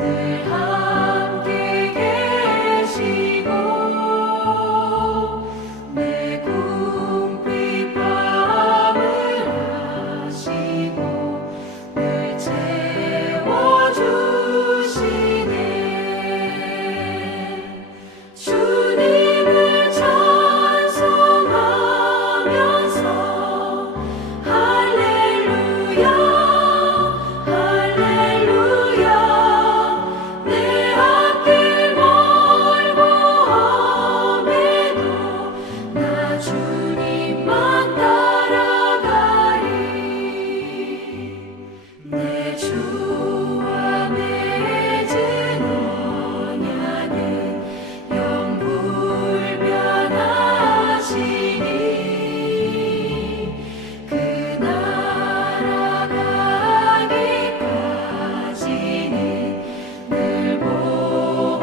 늘 함께 계시고 내 궁핍함을 아시고 늘 채워주시네. 주님을 찬송하면서 할렐루야 할렐루야. 내 앞길 멀고 험해도 나 주님만 따라가리. 내 주와 맺은 언약은 영불변하시니 그 나라 가기까지는 늘 보호하시네.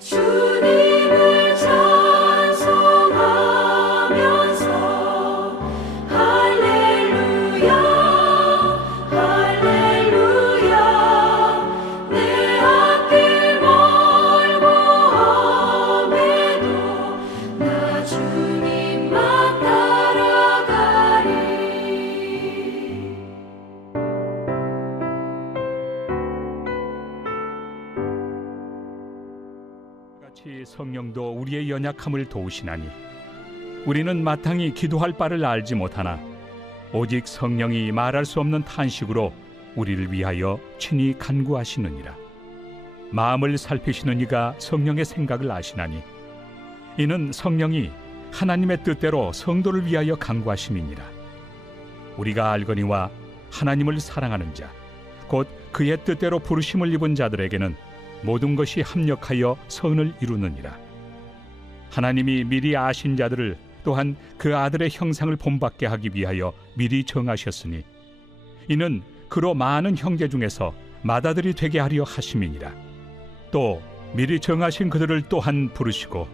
주님을 찬송하면서 할렐루야 할렐루야. 내 앞길 멀고 험해도 나 주님만 따라가리. 같이 성령도 우리의 연약함을 도우시나니 우리는 마땅히 기도할 바를 알지 못하나 오직 성령이 말할 수 없는 탄식으로 우리를 위하여 친히 간구하시느니라. 마음을 살피시는 이가 성령의 생각을 아시나니 이는 성령이 하나님의 뜻대로 성도를 위하여 간구하심이니라. 우리가 알거니와 하나님을 사랑하는 자 곧 그의 뜻대로 부르심을 입은 자들에게는 모든 것이 합력하여 선을 이루느니라. 하나님이 미리 아신 자들을 또한 그 아들의 형상을 본받게 하기 위하여 미리 정하셨으니 이는 그로 많은 형제 중에서 맏아들이 되게 하려 하심이니라. 또 미리 정하신 그들을 또한 부르시고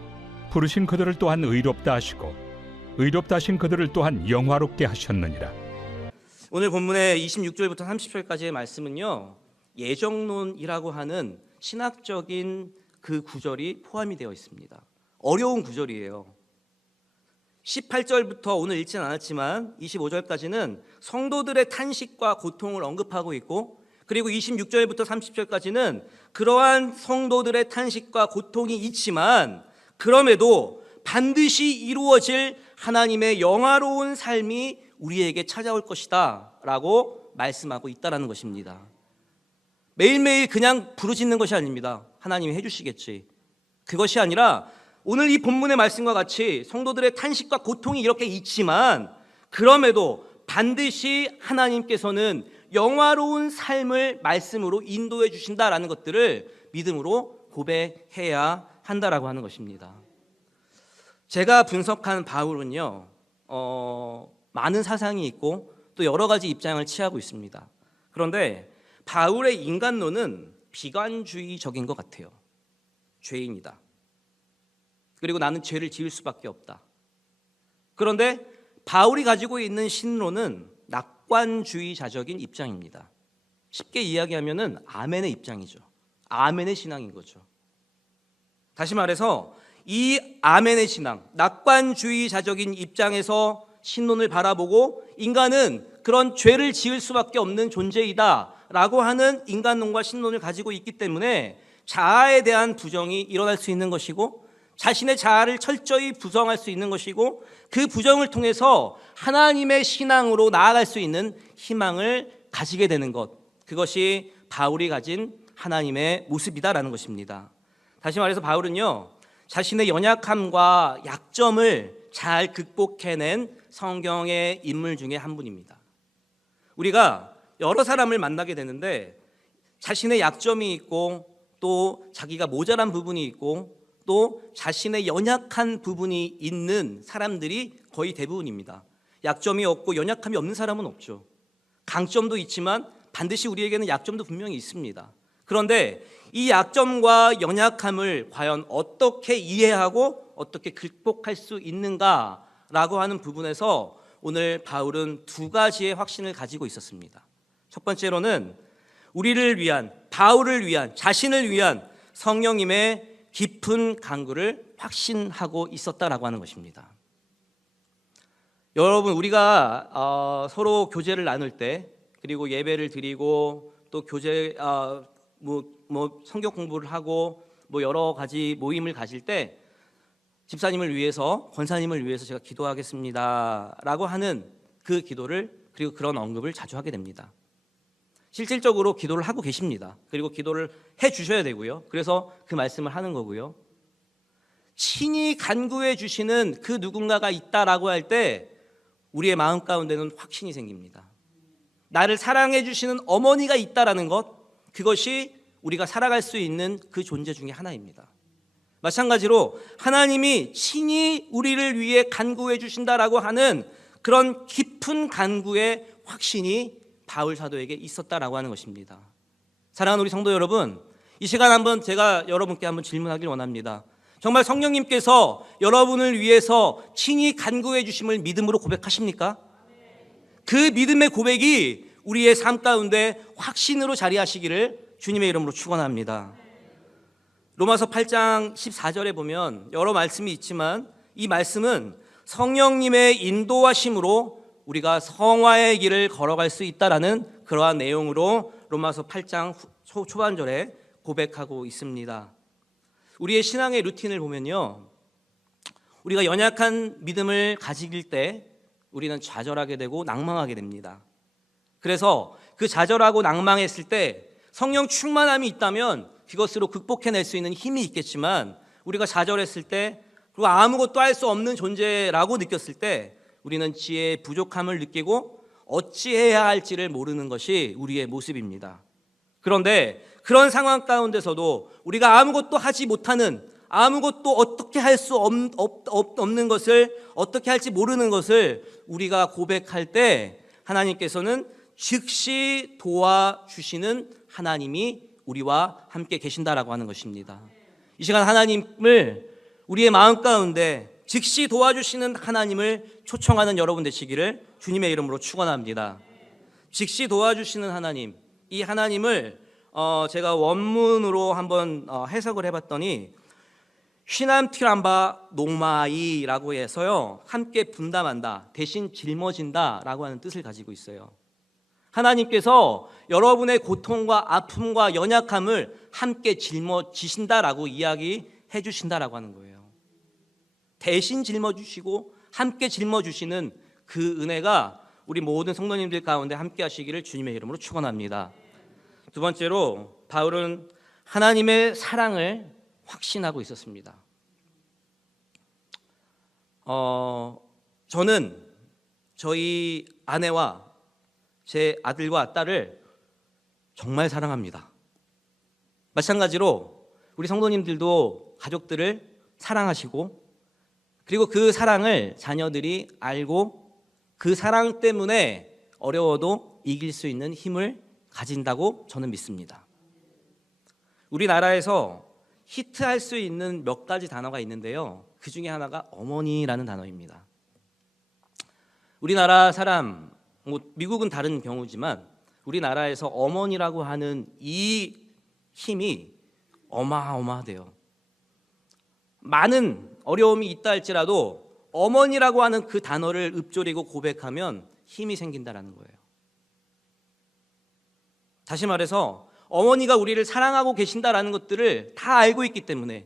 부르신 그들을 또한 의롭다 하시고 의롭다 하신 그들을 또한 영화롭게 하셨느니라. 오늘 본문의 26절부터 30절까지의 말씀은요, 예정론이라고 하는 신학적인 그 구절이 포함이 되어 있습니다. 어려운 구절이에요. 18절부터 오늘 읽진 않았지만 25절까지는 성도들의 탄식과 고통을 언급하고 있고, 그리고 26절부터 30절까지는 그러한 성도들의 탄식과 고통이 있지만 그럼에도 반드시 이루어질 하나님의 영화로운 삶이 우리에게 찾아올 것이다 라고 말씀하고 있다는 것입니다. 매일매일 그냥 부르짖는 것이 아닙니다. 하나님이 해주시겠지. 그것이 아니라 오늘 이 본문의 말씀과 같이 성도들의 탄식과 고통이 이렇게 있지만 그럼에도 반드시 하나님께서는 영화로운 삶을 말씀으로 인도해 주신다라는 것들을 믿음으로 고백해야 한다라고 하는 것입니다. 제가 분석한 바울은요, 많은 사상이 있고 또 여러 가지 입장을 취하고 있습니다. 그런데 바울의 인간론은 비관주의적인 것 같아요. 죄인이다. 그리고 나는 죄를 지을 수밖에 없다. 그런데 바울이 가지고 있는 신론은 낙관주의자적인 입장입니다. 쉽게 이야기하면은 아멘의 입장이죠. 아멘의 신앙인 거죠. 다시 말해서 이 아멘의 신앙, 낙관주의자적인 입장에서 신론을 바라보고 인간은 그런 죄를 지을 수밖에 없는 존재이다 라고 하는 인간론과 신론을 가지고 있기 때문에 자아에 대한 부정이 일어날 수 있는 것이고 자신의 자아를 철저히 부정할 수 있는 것이고 그 부정을 통해서 하나님의 신앙으로 나아갈 수 있는 희망을 가지게 되는 것, 그것이 바울이 가진 하나님의 모습이다라는 것입니다. 다시 말해서 바울은요, 자신의 연약함과 약점을 잘 극복해낸 성경의 인물 중에 한 분입니다. 우리가 여러 사람을 만나게 되는데 자신의 약점이 있고 또 자기가 모자란 부분이 있고 또 자신의 연약한 부분이 있는 사람들이 거의 대부분입니다. 약점이 없고 연약함이 없는 사람은 없죠. 강점도 있지만 반드시 우리에게는 약점도 분명히 있습니다. 그런데 이 약점과 연약함을 과연 어떻게 이해하고 어떻게 극복할 수 있는가라고 하는 부분에서 오늘 바울은 두 가지의 확신을 가지고 있었습니다. 첫 번째로는 우리를 위한, 바울을 위한, 자신을 위한 성령님의 깊은 간구를 확신하고 있었다라고 하는 것입니다. 여러분, 우리가 서로 교제를 나눌 때, 그리고 예배를 드리고 또 교제 성경 공부를 하고 여러 가지 모임을 가질 때 집사님을 위해서, 권사님을 위해서 제가 기도하겠습니다라고 하는 그 기도를, 그리고 그런 언급을 자주 하게 됩니다. 실질적으로 기도를 하고 계십니다. 그리고 기도를 해 주셔야 되고요. 그래서 그 말씀을 하는 거고요. 친히 간구해 주시는 그 누군가가 있다라고 할 때 우리의 마음 가운데는 확신이 생깁니다. 나를 사랑해 주시는 어머니가 있다라는 것, 그것이 우리가 살아갈 수 있는 그 존재 중에 하나입니다. 마찬가지로 하나님이 친히 우리를 위해 간구해 주신다라고 하는 그런 깊은 간구의 확신이 바울 사도에게 있었다라고 하는 것입니다. 사랑하는 우리 성도 여러분, 이 시간 한번 제가 여러분께 한번 질문하길 원합니다. 정말 성령님께서 여러분을 위해서 친히 간구해 주심을 믿음으로 고백하십니까? 그 믿음의 고백이 우리의 삶 가운데 확신으로 자리하시기를 주님의 이름으로 축원합니다. 로마서 8장 14절에 보면 여러 말씀이 있지만 이 말씀은 성령님의 인도하심으로 우리가 성화의 길을 걸어갈 수 있다라는 그러한 내용으로 로마서 8장 초반절에 고백하고 있습니다. 우리의 신앙의 루틴을 보면요, 우리가 연약한 믿음을 가질 때 우리는 좌절하게 되고 낭망하게 됩니다. 그래서 그 좌절하고 낭망했을 때 성령 충만함이 있다면 그것으로 극복해낼 수 있는 힘이 있겠지만, 우리가 좌절했을 때, 그리고 아무것도 할 수 없는 존재라고 느꼈을 때 우리는 지혜의 부족함을 느끼고 어찌해야 할지를 모르는 것이 우리의 모습입니다. 그런데 그런 상황 가운데서도 우리가 아무것도 하지 못하는, 아무것도 어떻게 할 수 없는 것을, 어떻게 할지 모르는 것을 우리가 고백할 때 하나님께서는 즉시 도와주시는 하나님이 우리와 함께 계신다라고 하는 것입니다. 이 시간 하나님을 우리의 마음 가운데 즉시 도와주시는 하나님을 초청하는 여러분 되시기를 주님의 이름으로 축원합니다. 즉시 도와주시는 하나님, 이 하나님을 제가 원문으로 한번 해석을 해봤더니 휘남티람바 농마이라고 해서요, 함께 분담한다, 대신 짊어진다라고 하는 뜻을 가지고 있어요. 하나님께서 여러분의 고통과 아픔과 연약함을 함께 짊어지신다라고 이야기해 주신다라고 하는 거예요. 대신 짊어주시고 함께 짊어주시는 그 은혜가 우리 모든 성도님들 가운데 함께 하시기를 주님의 이름으로 축원합니다. 두 번째로 바울은 하나님의 사랑을 확신하고 있었습니다. 저는 저희 아내와 제 아들과 딸을 정말 사랑합니다. 마찬가지로 우리 성도님들도 가족들을 사랑하시고, 그리고 그 사랑을 자녀들이 알고 그 사랑 때문에 어려워도 이길 수 있는 힘을 가진다고 저는 믿습니다. 우리나라에서 히트할 수 있는 몇 가지 단어가 있는데요, 그 중에 하나가 어머니라는 단어입니다. 우리나라 사람, 미국은 다른 경우지만 우리나라에서 어머니라고 하는 이 힘이 어마어마하대요. 많은 어려움이 있다 할지라도 어머니라고 하는 그 단어를 읊조리고 고백하면 힘이 생긴다라는 거예요. 다시 말해서 어머니가 우리를 사랑하고 계신다라는 것들을 다 알고 있기 때문에,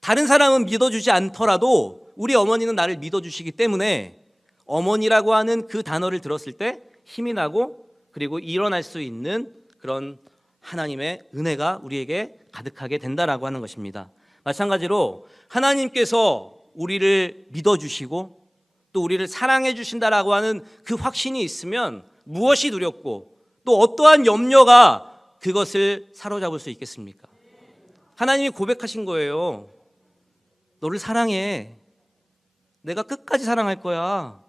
다른 사람은 믿어주지 않더라도 우리 어머니는 나를 믿어주시기 때문에 어머니라고 하는 그 단어를 들었을 때 힘이 나고, 그리고 일어날 수 있는 그런 하나님의 은혜가 우리에게 가득하게 된다라고 하는 것입니다. 마찬가지로 하나님께서 우리를 믿어주시고 또 우리를 사랑해 주신다라고 하는 그 확신이 있으면 무엇이 두렵고 또 어떠한 염려가 그것을 사로잡을 수 있겠습니까? 하나님이 고백하신 거예요. 너를 사랑해. 내가 끝까지 사랑할 거야.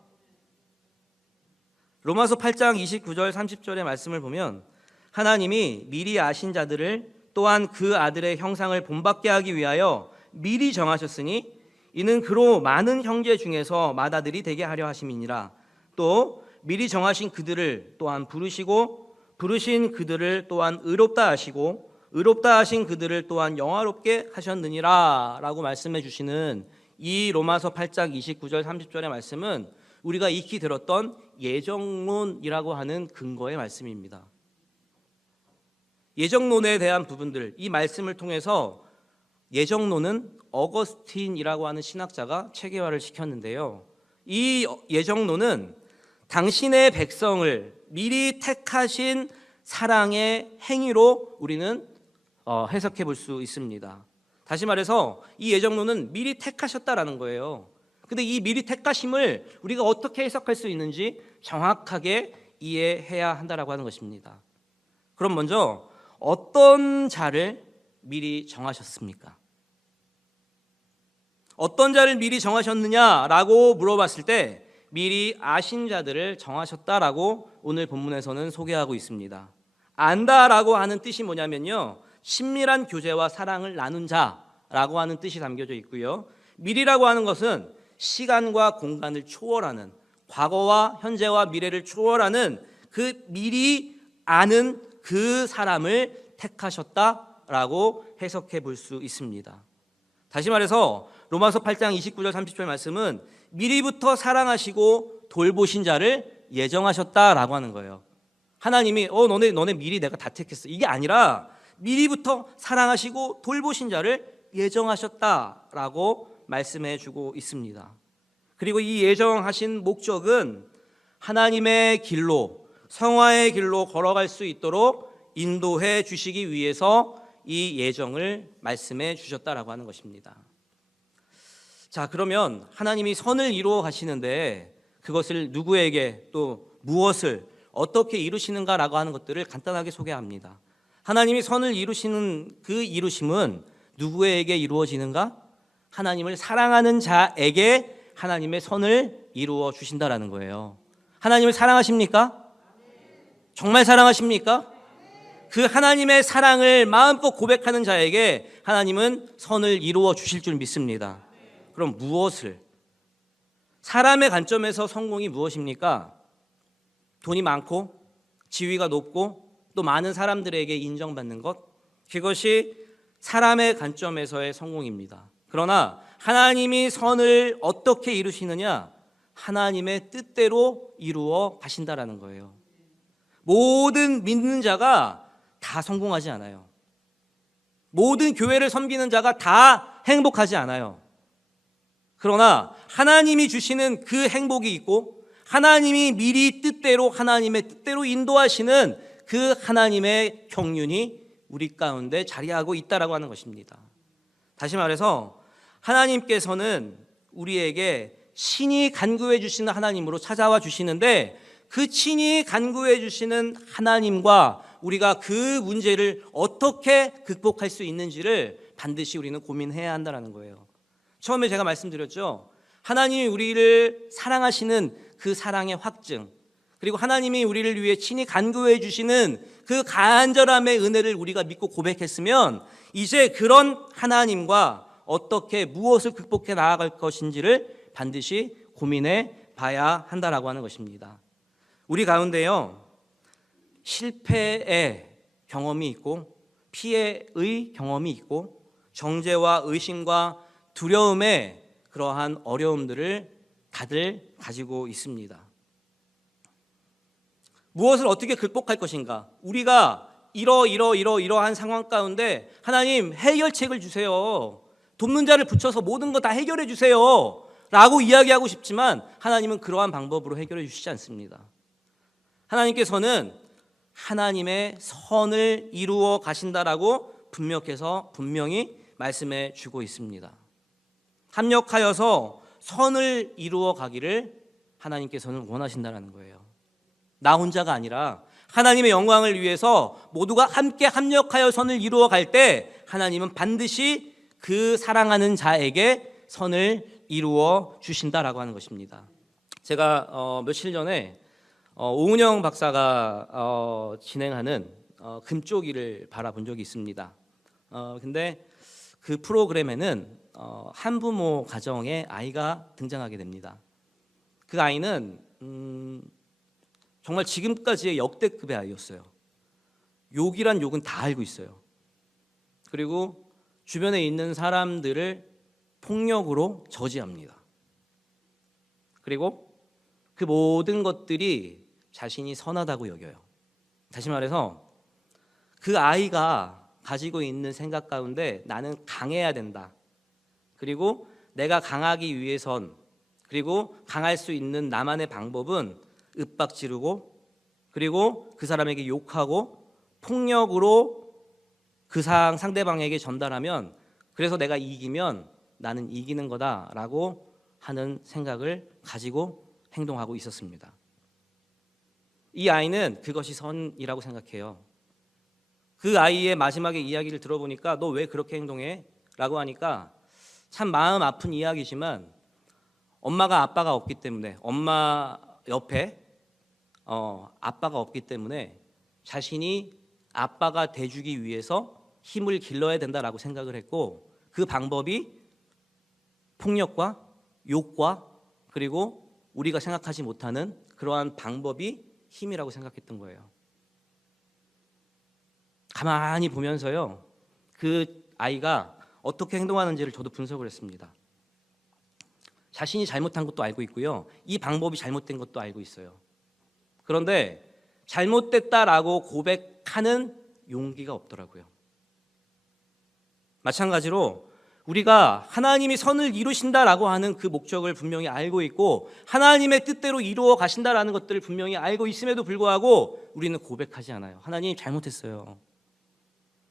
로마서 8장 29절 30절의 말씀을 보면 하나님이 미리 아신 자들을 또한 그 아들의 형상을 본받게 하기 위하여 미리 정하셨으니 이는 그로 많은 형제 중에서 맏아들이 되게 하려 하심이니라. 또 미리 정하신 그들을 또한 부르시고 부르신 그들을 또한 의롭다 하시고 의롭다 하신 그들을 또한 영화롭게 하셨느니라 라고 말씀해 주시는 이 로마서 8장 29절 30절의 말씀은 우리가 익히 들었던 예정론이라고 하는 근거의 말씀입니다. 예정론에 대한 부분들, 이 말씀을 통해서 예정론은 어거스틴이라고 하는 신학자가 체계화를 시켰는데요. 이 예정론은 당신의 백성을 미리 택하신 사랑의 행위로 우리는 해석해 볼 수 있습니다. 다시 말해서 이 예정론은 미리 택하셨다라는 거예요. 근데 이 미리 택하심을 우리가 어떻게 해석할 수 있는지 정확하게 이해해야 한다라고 하는 것입니다. 그럼 먼저 어떤 자를 미리 정하셨습니까? 어떤 자를 미리 정하셨느냐라고 물어봤을 때 미리 아신 자들을 정하셨다라고 오늘 본문에서는 소개하고 있습니다. 안다라고 하는 뜻이 뭐냐면요, 친밀한 교제와 사랑을 나눈 자라고 하는 뜻이 담겨져 있고요. 미리라고 하는 것은 시간과 공간을 초월하는, 과거와 현재와 미래를 초월하는 그 미리 아는 그 사람을 택하셨다라고 해석해 볼 수 있습니다. 다시 말해서 로마서 8장 29절 30절 말씀은 미리부터 사랑하시고 돌보신 자를 예정하셨다라고 하는 거예요. 하나님이 너네 미리 내가 다 택했어, 이게 아니라 미리부터 사랑하시고 돌보신 자를 예정하셨다라고 말씀해 주고 있습니다. 그리고 이 예정하신 목적은 하나님의 길로, 성화의 길로 걸어갈 수 있도록 인도해 주시기 위해서 이 예정을 말씀해 주셨다라고 하는 것입니다. 자, 그러면 하나님이 선을 이루어 가시는데 그것을 누구에게 또 무엇을 어떻게 이루시는가라고 하는 것들을 간단하게 소개합니다. 하나님이 선을 이루시는 그 이루심은 누구에게 이루어지는가? 하나님을 사랑하는 자에게 하나님의 선을 이루어 주신다라는 거예요. 하나님을 사랑하십니까? 정말 사랑하십니까? 그 하나님의 사랑을 마음껏 고백하는 자에게 하나님은 선을 이루어 주실 줄 믿습니다. 그럼 무엇을? 사람의 관점에서 성공이 무엇입니까? 돈이 많고 지위가 높고 또 많은 사람들에게 인정받는 것, 그것이 사람의 관점에서의 성공입니다. 그러나 하나님이 선을 어떻게 이루시느냐? 하나님의 뜻대로 이루어 가신다라는 거예요. 모든 믿는 자가 다 성공하지 않아요. 모든 교회를 섬기는 자가 다 행복하지 않아요. 그러나 하나님이 주시는 그 행복이 있고 하나님이 미리 뜻대로 하나님의 뜻대로 인도하시는 그 하나님의 경륜이 우리 가운데 자리하고 있다라고 하는 것입니다. 다시 말해서 하나님께서는 우리에게 친히 간구해 주시는 하나님으로 찾아와 주시는데 그 친히 간구해 주시는 하나님과 우리가 그 문제를 어떻게 극복할 수 있는지를 반드시 우리는 고민해야 한다는 거예요. 처음에 제가 말씀드렸죠. 하나님이 우리를 사랑하시는 그 사랑의 확증, 그리고 하나님이 우리를 위해 친히 간구해 주시는 그 간절함의 은혜를 우리가 믿고 고백했으면 이제 그런 하나님과 어떻게 무엇을 극복해 나아갈 것인지를 반드시 고민해 봐야 한다라고 하는 것입니다. 우리 가운데요, 실패의 경험이 있고 피해의 경험이 있고 정죄와 의심과 두려움의 그러한 어려움들을 다들 가지고 있습니다. 무엇을 어떻게 극복할 것인가? 우리가 이러한 상황 가운데 하나님 해결책을 주세요. 돕는 자를 붙여서 모든 거 다 해결해 주세요 라고 이야기하고 싶지만 하나님은 그러한 방법으로 해결해 주시지 않습니다. 하나님께서는 하나님의 선을 이루어 가신다라고 분명히 말씀해 주고 있습니다. 합력하여서 선을 이루어 가기를 하나님께서는 원하신다라는 거예요. 나 혼자가 아니라 하나님의 영광을 위해서 모두가 함께 합력하여 선을 이루어 갈 때 하나님은 반드시 그 사랑하는 자에게 선을 이루어 주신다라고 하는 것입니다. 제가 며칠 전에 오은영 박사가 진행하는 금쪽이를 바라본 적이 있습니다. 근데 그 프로그램에는 한부모 가정에 아이가 등장하게 됩니다. 그 아이는 정말 지금까지의 역대급의 아이였어요. 욕이란 욕은 다 알고 있어요. 그리고 주변에 있는 사람들을 폭력으로 저지합니다. 그리고 그 모든 것들이 자신이 선하다고 여겨요. 다시 말해서 그 아이가 가지고 있는 생각 가운데 나는 강해야 된다. 그리고 내가 강하기 위해선, 그리고 강할 수 있는 나만의 방법은 윽박지르고, 그리고 그 사람에게 욕하고 폭력으로 그 상대방에게 전달하면, 그래서 내가 이기면 나는 이기는 거다라고 하는 생각을 가지고 행동하고 있었습니다. 이 아이는 그것이 선이라고 생각해요. 그 아이의 마지막에 이야기를 들어보니까 너 왜 그렇게 행동해? 라고 하니까 참 마음 아픈 이야기지만 엄마가 아빠가 없기 때문에, 엄마 옆에 아빠가 없기 때문에 자신이 아빠가 돼주기 위해서 힘을 길러야 된다라고 생각을 했고, 그 방법이 폭력과 욕과 그리고 우리가 생각하지 못하는 그러한 방법이 힘이라고 생각했던 거예요. 가만히 보면서요, 그 아이가 어떻게 행동하는지를 저도 분석을 했습니다. 자신이 잘못한 것도 알고 있고요, 이 방법이 잘못된 것도 알고 있어요. 그런데 잘못됐다라고 고백하는 용기가 없더라고요. 마찬가지로 우리가 하나님이 선을 이루신다라고 하는 그 목적을 분명히 알고 있고 하나님의 뜻대로 이루어 가신다라는 것들을 분명히 알고 있음에도 불구하고 우리는 고백하지 않아요. 하나님 잘못했어요.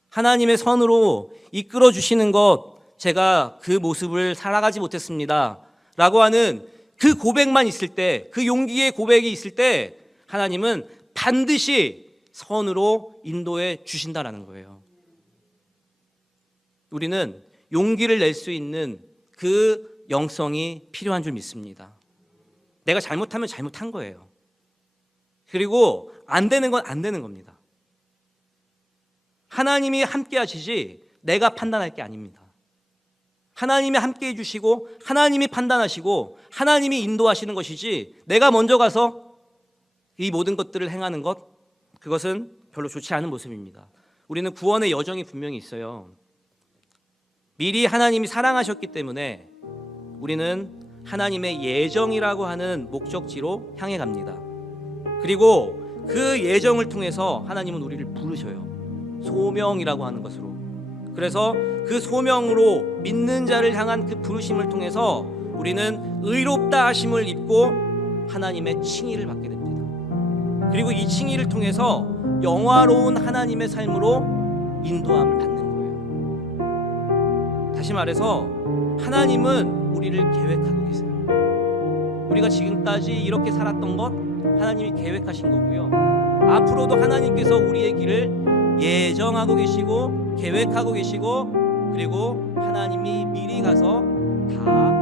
하나님의 선으로 이끌어 주시는 것, 제가 그 모습을 살아가지 못했습니다 라고 하는 그 고백만 있을 때, 그 용기의 고백이 있을 때 하나님은 반드시 선으로 인도해 주신다라는 거예요. 우리는 용기를 낼 수 있는 그 영성이 필요한 줄 믿습니다. 내가 잘못하면 잘못한 거예요. 그리고 안 되는 건 안 되는 겁니다. 하나님이 함께 하시지 내가 판단할 게 아닙니다. 하나님이 함께 해주시고 하나님이 판단하시고 하나님이 인도하시는 것이지 내가 먼저 가서 이 모든 것들을 행하는 것, 그것은 별로 좋지 않은 모습입니다. 우리는 구원의 여정이 분명히 있어요. 미리 하나님이 사랑하셨기 때문에 우리는 하나님의 예정이라고 하는 목적지로 향해 갑니다. 그리고 그 예정을 통해서 하나님은 우리를 부르셔요. 소명이라고 하는 것으로. 그래서 그 소명으로 믿는 자를 향한 그 부르심을 통해서 우리는 의롭다 하심을 입고 하나님의 칭의를 받게 됩니다. 그리고 이 칭의를 통해서 영화로운 하나님의 삶으로 인도함을 받는 거예요. 다시 말해서 하나님은 우리를 계획하고 계세요. 우리가 지금까지 이렇게 살았던 것 하나님이 계획하신 거고요, 앞으로도 하나님께서 우리의 길을 예정하고 계시고 계획하고 계시고, 그리고 하나님이 미리 가서 다